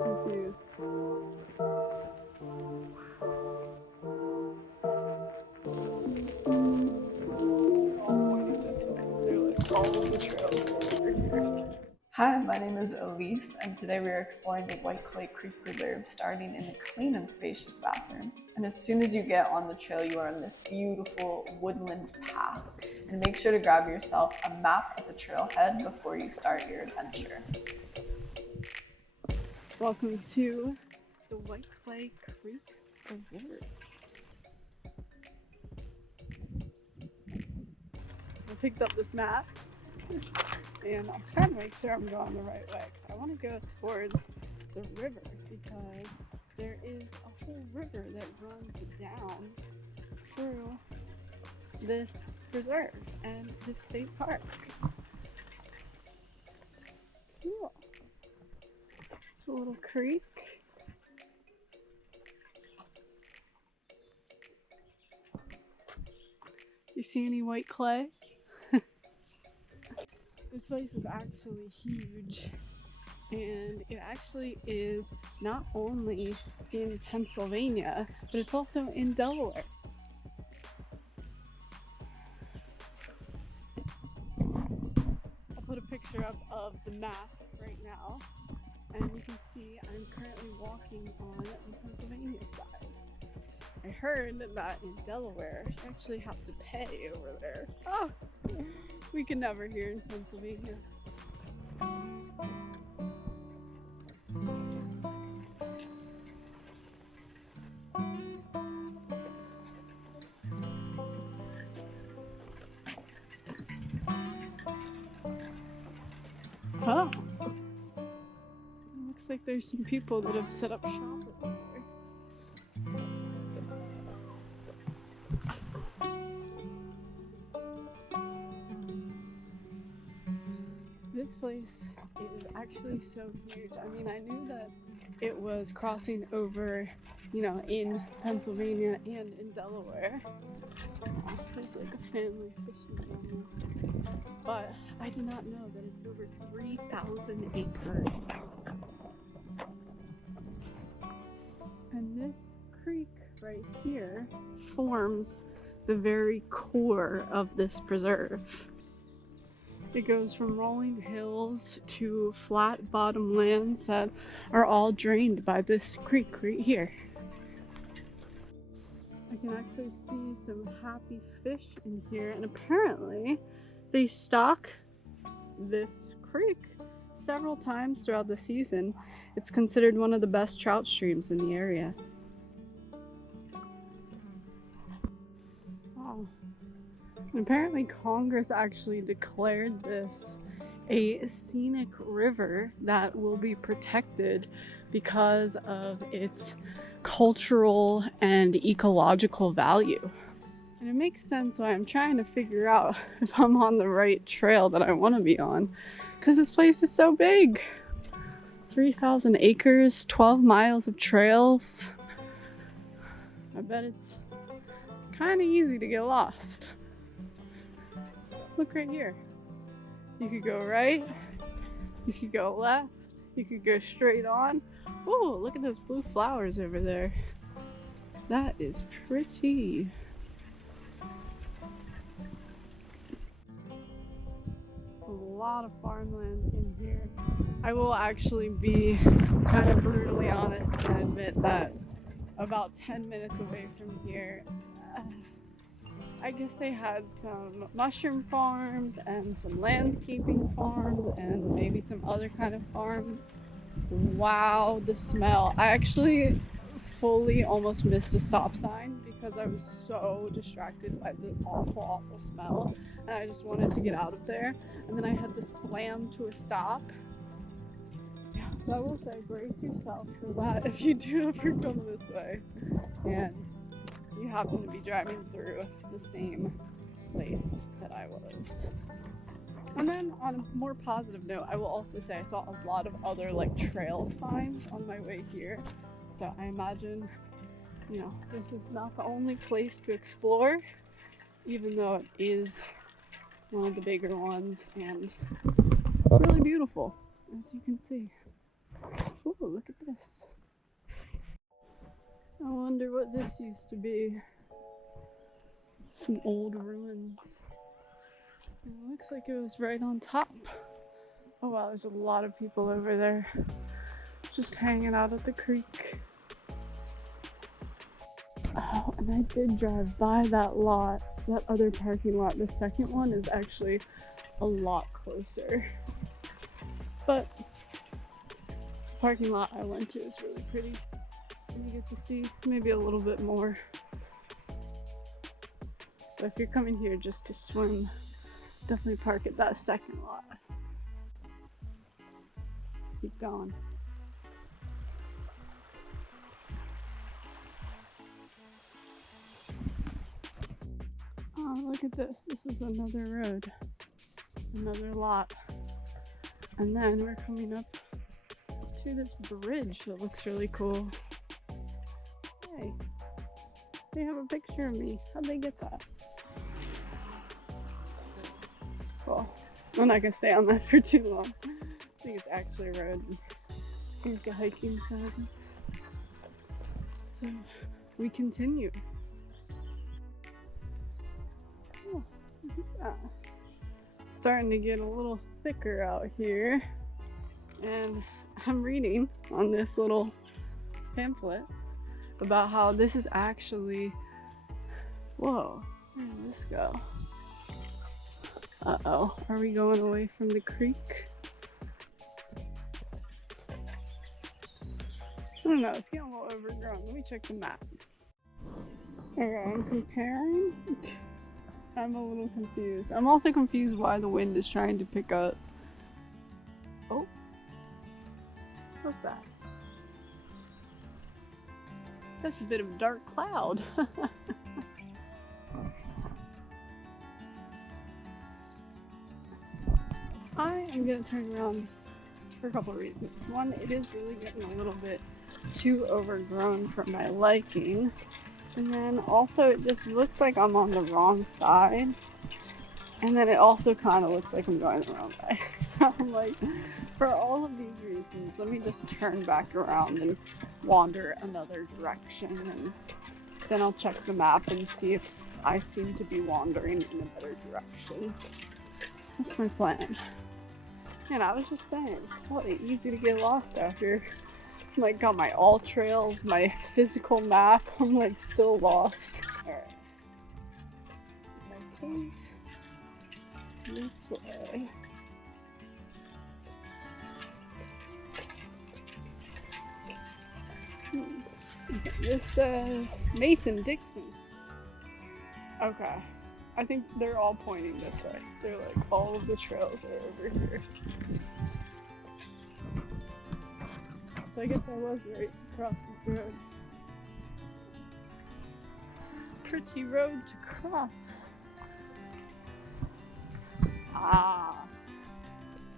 confused. Hi, my name is Elise, and today we are exploring the White Clay Creek Preserve, starting in the clean and spacious bathrooms. And as soon as you get on the trail, you are on this beautiful woodland path. And make sure to grab yourself a map at the trailhead before you start your adventure. Welcome to the White Clay Creek Preserve. I picked up this map and I'm trying to make sure I'm going the right way because I want to go towards the river because there is a whole river that runs down through this preserve and this state park. Cool. It's a little creek. You see any white clay? This place is actually huge, and it actually is not only in Pennsylvania, but it's also in Delaware. I'll put a picture up of the map right now, and you can see I'm currently walking on the Pennsylvania side. I heard that in Delaware, you actually have to pay over there. Oh, we can never here in Pennsylvania. Oh, it looks like there's some people that have set up shop over there. This place is actually so huge. I mean, I knew that it was crossing over, in Pennsylvania and in Delaware. There's like a family fishing family. But I did not know that it's over 3,000 acres. And this creek right here forms the very core of this preserve. It goes from rolling hills to flat bottom lands that are all drained by this creek right here. I can actually see some happy fish in here, and apparently they stock this creek several times throughout the season. It's considered one of the best trout streams in the area. Wow. And apparently Congress actually declared this a scenic river that will be protected because of its cultural and ecological value. And it makes sense why I'm trying to figure out if I'm on the right trail that I want to be on, because this place is so big. 3,000 acres, 12 miles of trails. I bet it's kind of easy to get lost. Look right here. You could go right, you could go left, you could go straight on. Oh, look at those blue flowers over there. That is pretty. A lot of farmland in here. I will actually be kind of brutally honest and admit that about 10 minutes away from here, I guess they had some mushroom farms and some landscaping farms and maybe some other kind of farm. Wow, the smell. I actually fully almost missed a stop sign because I was so distracted by the awful smell, and I just wanted to get out of there, and then I had to slam to a stop. Yeah, so I will say brace yourself for that if you do ever come this way and you happen to be driving through the same place that I was. And then on a more positive note, I will also say I saw a lot of other trail signs on my way here. So I imagine, this is not the only place to explore, even though it is one of the bigger ones and really beautiful, as you can see. Ooh. look at this. I wonder what this used to be. Some old ruins. It looks like it was right on top. Oh wow, there's a lot of people over there just hanging out at the creek. Oh, and I did drive by that lot, that other parking lot. The second one is actually a lot closer. But the parking lot I went to is really pretty. And you get to see maybe a little bit more. But if you're coming here just to swim, definitely park at that second lot. Let's keep going. Oh, look at this. This is another road. Another lot. And then we're coming up to this bridge that looks really cool. Hey, they have a picture of me. How'd they get that? Cool. I'm not gonna stay on that for too long. I think it's actually a road. Things got hiking signs. So we continue. Oh, look at that. It's starting to get a little thicker out here. And I'm reading on this little pamphlet about how this is actually, whoa, where did this go? Uh-oh, are we going away from the creek? I don't know, it's getting a little overgrown. Let me check the map. Okay, I'm comparing. I'm a little confused. I'm also confused why the wind is trying to pick up. Oh, what's that? That's a bit of a dark cloud. I am gonna turn around for a couple of reasons. One, it is really getting a little bit too overgrown for my liking. And then also it just looks like I'm on the wrong side. And then it also kind of looks like I'm going the wrong way. So I'm like, for all of these reasons, let me just turn back around and wander another direction. And then I'll check the map and see if I seem to be wandering in a better direction. That's my plan. And I was just saying, it's probably easy to get lost out here. I'm like, got my all trails, my physical map. I'm like still lost. Alright. I think this way. Okay, this says Mason-Dixon. Okay. I think they're all pointing this way. They're like, all of the trails are over here. So I guess I was right to cross this road. Pretty road to cross. Ah,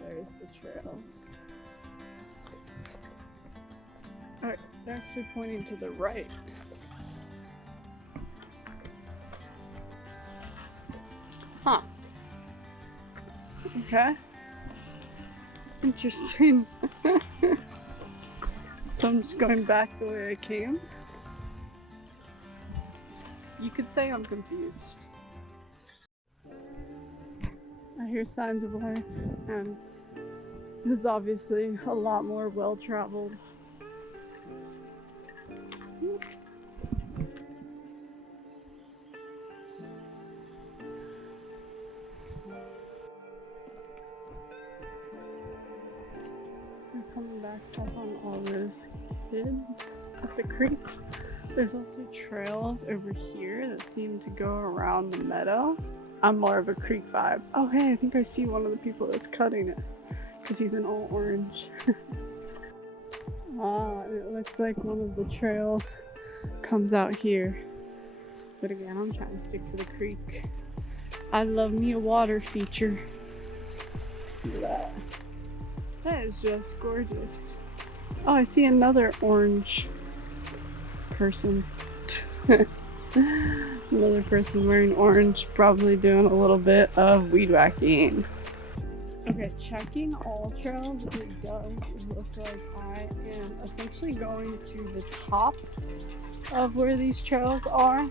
there's the trails. Alright, they're actually pointing to the right. Huh. Okay. Interesting. So I'm just going back the way I came. You could say I'm confused. I hear signs of life, and this is obviously a lot more well-traveled. I'm coming back up on all those kids at the creek. There's also trails over here that seem to go around the meadow. I'm more of a creek vibe. Oh hey, I think I see one of the people that's cutting it because he's in all orange. Ah, and it looks like one of the trails comes out here. But again, I'm trying to stick to the creek. I love me a water feature. Look at that. That is just gorgeous. Oh, I see another orange person. Another person wearing orange, probably doing a little bit of weed whacking. Okay, checking all trails, it does look like I am actually going to the top of where these trails are.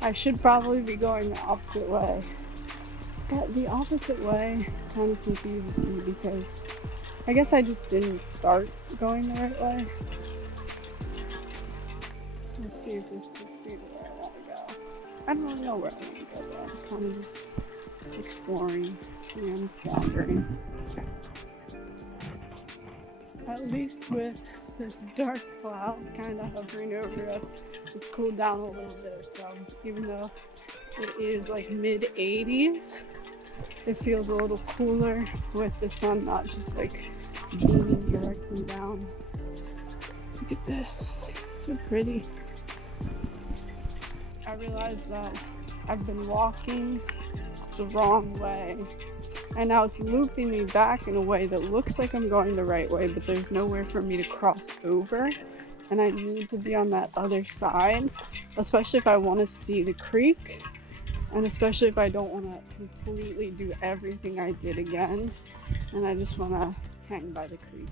I should probably be going the opposite way. But the opposite way kind of confuses me because I guess I just didn't start going the right way. Let's see if this takes me to where I want to go. I don't really know where I want to go though. I'm kind of just exploring and wandering. At least with this dark cloud kind of hovering over us, it's cooled down a little bit. So even though it is like mid 80s, it feels a little cooler with the sun not just like beaming directly down. Look at this, it's so pretty. I realized that I've been walking the wrong way, and now it's looping me back in a way that looks like I'm going the right way, but there's nowhere for me to cross over, and I need to be on that other side, especially if I want to see the creek, and especially if I don't want to completely do everything I did again, and I just want to hang by the creek.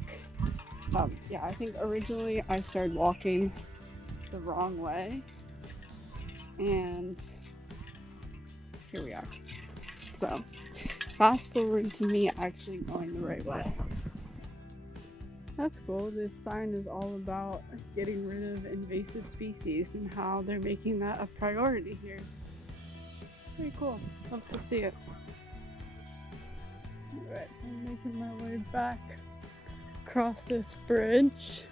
So yeah, I think originally I started walking the wrong way, and here we are. So fast forward to me actually going the right way. That's cool. This sign is all about getting rid of invasive species and how they're making that a priority here. Pretty cool. Love to see it. Alright, so I'm making my way back across this bridge.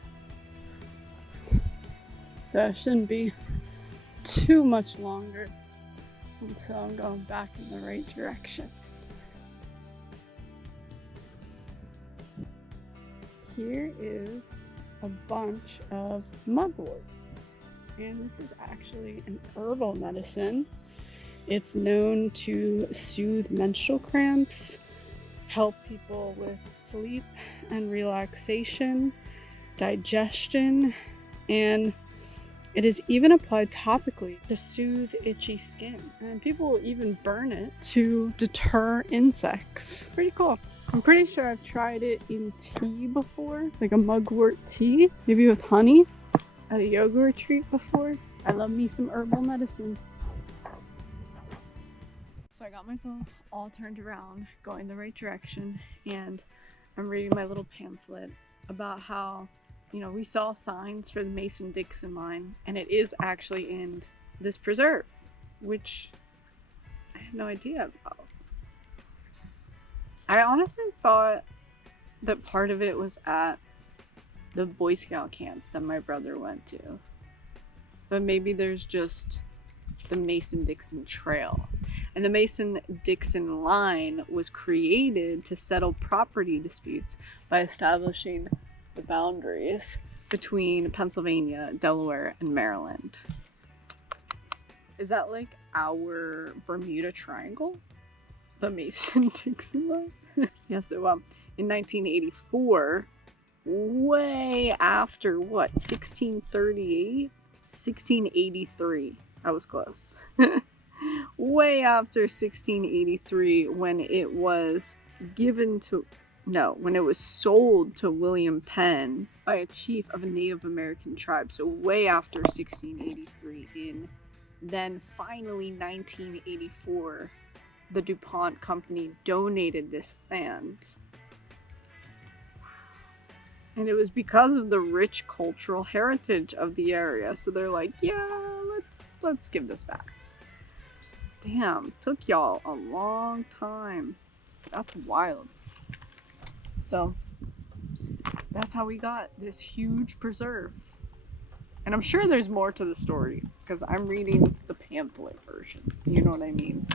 So it shouldn't be too much longer until I'm going back in the right direction. Here is a bunch of mugwort, and this is actually an herbal medicine. It's known to soothe menstrual cramps, help people with sleep and relaxation, digestion, and it is even applied topically to soothe itchy skin. And people will even burn it to deter insects. Pretty cool. I'm pretty sure I've tried it in tea before, like a mugwort tea, maybe with honey at a yoga retreat before. I love me some herbal medicine. So I got myself all turned around, going the right direction, and I'm reading my little pamphlet about how, you know, we saw signs for the Mason-Dixon line, and it is actually in this preserve, which I had no idea about. I honestly thought that part of it was at the Boy Scout camp that my brother went to, but maybe there's just the Mason-Dixon Trail. And the Mason-Dixon line was created to settle property disputes by establishing the boundaries between Pennsylvania, Delaware, and Maryland. Is that like our Bermuda Triangle? The Mason-Dixon line? Yes, it was. In 1984, way after what, 1638? 1683. I was close. Way after 1683, when it was when it was sold to William Penn by a chief of a Native American tribe. So way after 1683, in then finally 1984, the DuPont company donated this land. And it was because of the rich cultural heritage of the area. So they're like, yeah, let's give this back. Damn, took y'all a long time. That's wild. So that's how we got this huge preserve. And I'm sure there's more to the story because I'm reading the pamphlet version. You know what I mean?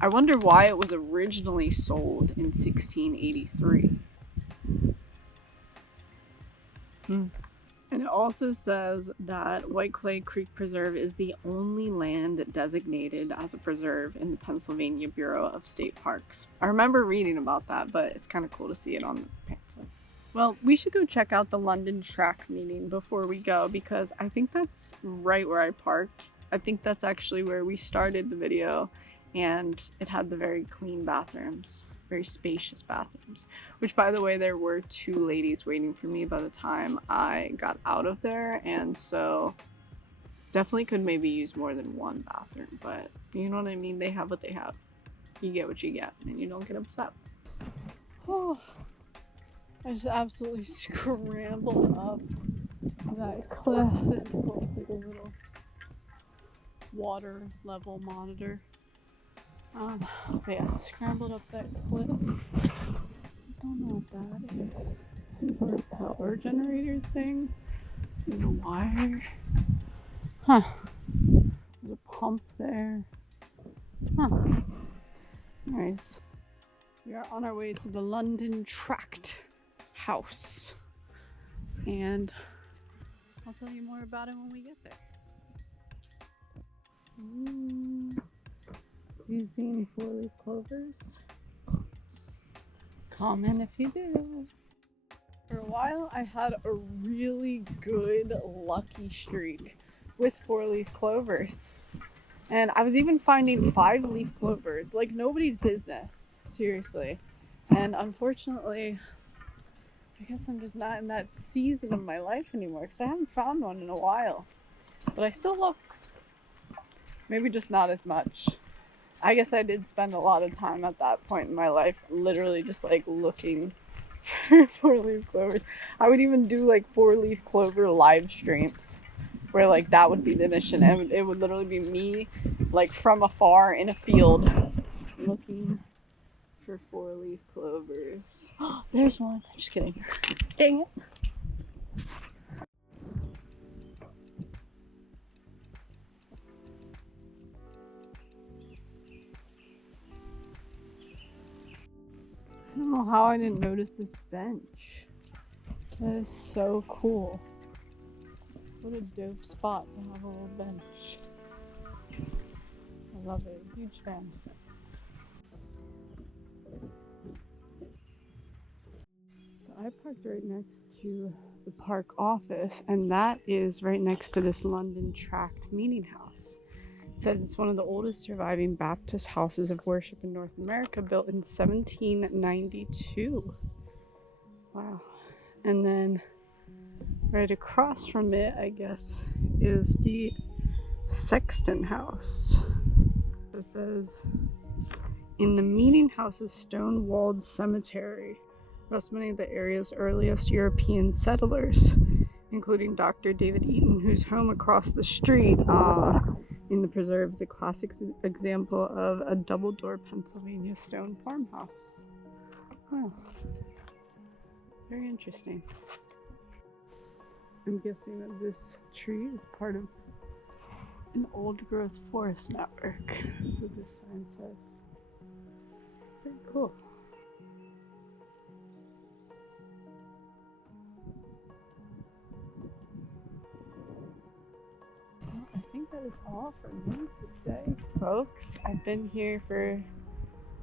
I wonder why it was originally sold in 1683. And it also says that White Clay Creek Preserve is the only land designated as a preserve in the Pennsylvania Bureau of State Parks. I remember reading about that, but it's kind of cool to see it on the pamphlet. Well, we should go check out the London track meeting before we go because I think that's right where I parked. I think that's actually where we started the video, and it had the very clean bathrooms. very spacious bathrooms. Which, by the way, there were 2 ladies waiting for me by the time I got out of there, and so definitely could maybe use more than 1 bathroom, but you know what I mean? They have what they have. You get what you get, and you don't get upset. Oh, I just absolutely scrambled up that cliff. It looks like a little water level monitor. But yeah, scrambled up that cliff. I don't know what that is. Or a power generator thing. There's a wire. Huh. There's a pump there. Huh. Anyways, we are on our way to the London Tract house. And I'll tell you more about it when we get there. Do you see any 4-leaf clovers? Comment if you do. For a while, I had a really good lucky streak with 4-leaf clovers. And I was even finding 5-leaf clovers, like nobody's business, seriously. And unfortunately, I guess I'm just not in that season of my life anymore because I haven't found one in a while. But I still look. Maybe just not as much. I guess I did spend a lot of time at that point in my life literally just like looking for 4-leaf clovers. I would even do like 4-leaf clover live streams where like that would be the mission. And it would literally be me like from afar in a field looking for 4-leaf clovers. Oh, there's one. Just kidding. Dang it. I don't know how I didn't notice this bench. That is so cool. What a dope spot to have a little bench. I love it. Huge fan. So I parked right next to the park office, and that is right next to this London Tract meeting house. It says it's one of the oldest surviving Baptist houses of worship in North America, built in 1792. Wow. And then right across from it, I guess, is the Sexton House. It says, in the meeting house's stone-walled cemetery rest many of the area's earliest European settlers, including Dr. David Eaton, whose home across the street in the preserve is a classic example of a double-door Pennsylvania stone farmhouse. Wow. Very interesting. I'm guessing that this tree is part of an old growth forest network. That's what this sign says. Very cool. Well, I think that is all for me today, folks. I've been here for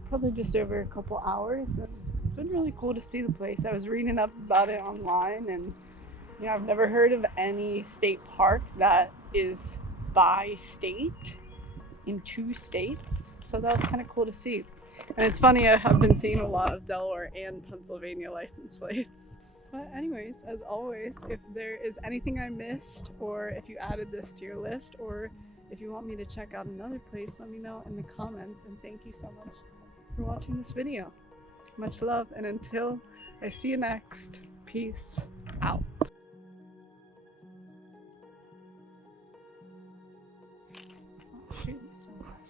probably just over a couple hours, and it's been really cool to see the place. I was reading up about it online, and you know, I've never heard of any state park that is by state in 2 states, so that was kind of cool to see. And it's funny, I have been seeing a lot of Delaware and Pennsylvania license plates. But anyways, as always, if there is anything I missed, or if you added this to your list, or if you want me to check out another place, let me know in the comments. And thank you so much for watching this video. Much love, and until I see you next, peace out. Thank you so much.